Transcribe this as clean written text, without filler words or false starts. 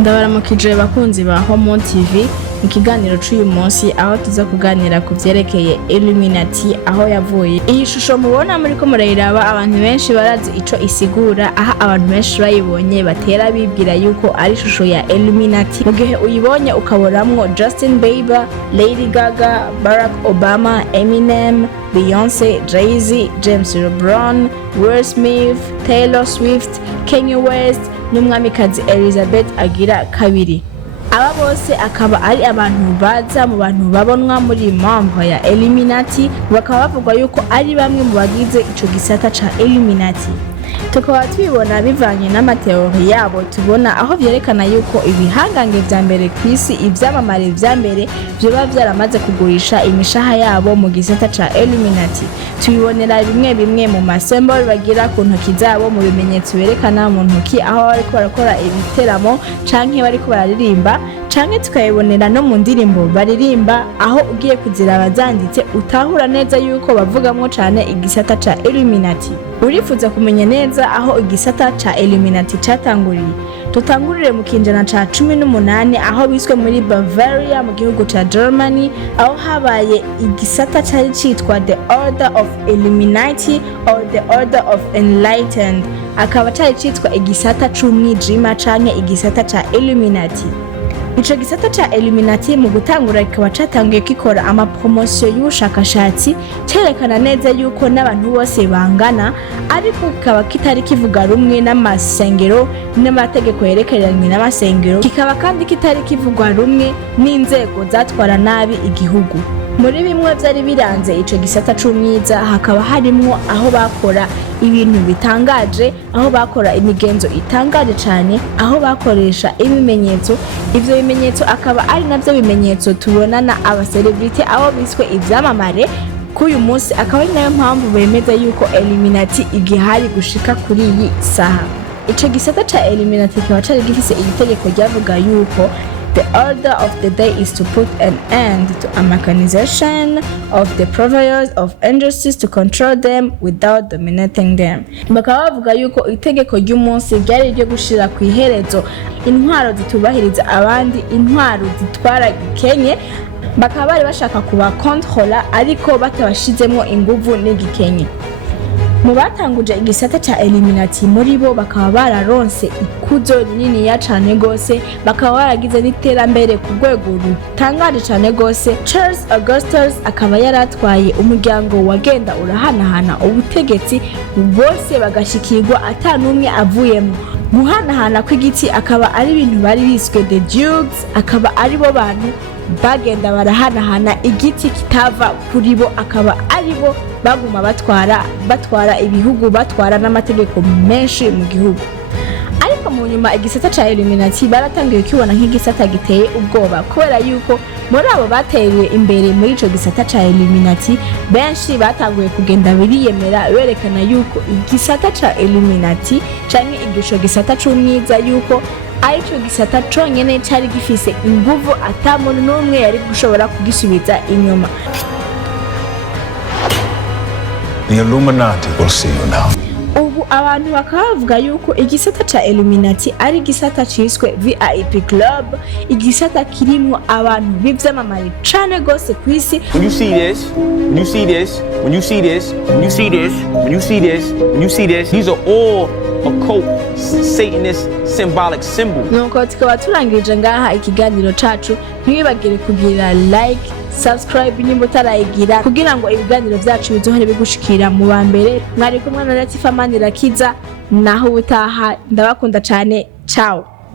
Ndabaramukije bakunzi ba Homewood TV mu kiganiro c'uyu munsi aho tuza kuganira ku vyerekeye Illuminati aho yavuye. Iyi shusho mubona muriko murayiraba abantu benshi barazi ico isigura, aha abantu benshi bayibonye batera bibwira yuko ari ishusho ya Illuminati. Mu gihe uyibonye ukaboramwo Justin Bieber, Lady Gaga, Barack Obama, Eminem, Beyonce, Jay-Z, James LeBron, Will Smith, Taylor Swift, Kanye West n'umwamikazi Elizabeth agira kabiri. Aba bose akaba ari abantu baza mu bantu babonwa muri Mwumva ya Illuminati, bakaba bavuga yuko ari bamwe mu bagize ico gisata ca Illuminati. Tukaba tubibona bivanye n'amateori yabo tubona aho vyerekana yuko ibihangange vya mbere kw'isi, ivyamamare vya mbere vyoba vyaramaze kugurisha imishaha yabo mu gisata ca Illuminati. Tubibonera bimwe bimwe mu masembol bagira ku ntoki zabo, mu bimenyetso berekana mu ntoki aho bariko barakora ibiteramo canke bariko bararirimba, canke tukayibonera no mu ndirimbo baririmba aho ugiye kuziraba zanditse utahura neza yuko bavugamwo cane igisata ca Illuminati. Urifuza kumenya neza aho igisata ca Illuminati catanguriye? Tutangurire mu kinjana ca 18 aho biswe muri Bavaria mu gihugu ca Germany, aho habaye igisata cari citwa The Order of Illuminati or The Order of Enlightened, akaba cari citwa igisata c'umwijima canke igisata ca Illuminati. Ico gisata ca Illuminati mu gutangura kikaba catangiye kikora amapromosiyo y'ubushakashatsi cerekana neza yuko n'abantu bose bangana, ariko kikaba kitari kivuga rumwe n'amasengero n'amategeko yerekeranye n'amasengero, kikaba kandi kitari kivugwa rumwe n'inzego zatwara nabi igihugu. Muri bimwe vyari biranze ico gisata c'umwiza hakaba harimwo aho bakora ibintu bitangaje, aho bakora imigenzo itangaje cane, aho bakoresha ibimenyetso. Ivyo bimenyetso akaba ari navyo bimenyetso tubonana aba celebrity aho biswe ivyamamare. K'uyu munsi akaba ari nayo mpamvu bemeza yuko Illuminati igihari gushika kuri iyi saha. Ico gisata ca Illuminati kikaba cari gifise itegeko ryavuga yuko the order of the day is to put an end to a mechanization of the providers of industries to control them without dominating them. Bakaba bavuga yuko itegeko ry'umunsi ryari ryo gushira ku iherezo intwaro zitubahiriza abandi, intwaro zitwara gikenye. Bakaba bari bashaka kuba controller ariko batabashizemwo inguvu n'igikenye. Mu batanguje igisata ca Illuminati muri bo bakaba bararonse ikuzo rinini ya cane gose, bakaba baragize n'iterambere ku rwego rutangaje cane gose. Charles Augustus akaba yaratwaye umuryango wagenda urahanahana ubutegetsi bose bagashikirwa atanumwe avuyemo. Guhanahana kw'igiti akaba ari ibintu bari biswe the Dukes, akaba ari bo bantu bagenda barahanahana igiti kitava kuri bo, akaba ari bo baguma batwara ibihugu, batwara n'amategeko menshi mu gihugu. Ariko mu nyuma igisata ca Illuminati baratangiye kibona nk'igisata giteye ubwoba, kubera yuko muri abo bateriwe imbere muri ico gisata ca Illuminati benshi batanguye kugenda biriyemera berekana yuko igisata ca Illuminati canke igico gisata c'umwiza yuko arico gisata conyene cari gifise inguvu ata muntu n'umwe yari gushobora kugisubiza inyuma. The Illuminati will see you now. Ubu abantu bakaba bavuga yuko igisata ca Illuminati ari igisata ciswe VIP Club, igisata kirimwo abantu b'ivyamamare cane gose kw'isi. When you see this, when you see this, when you see this, when you see this, when you see this, when you see this, these are all occult, Satanist, symbolic symbols. Nuko tukaba turangirije ngaha ikiganiro cacu, ntibibagire kugira like, subscribe nimba utarayigira kugira ngo ibiganiro vyacu bizohore bigushikira mu ba mbere. Mwari kumwe na Latifa Manirakiza, naho ubutaha, ndabakunda cane, ciao.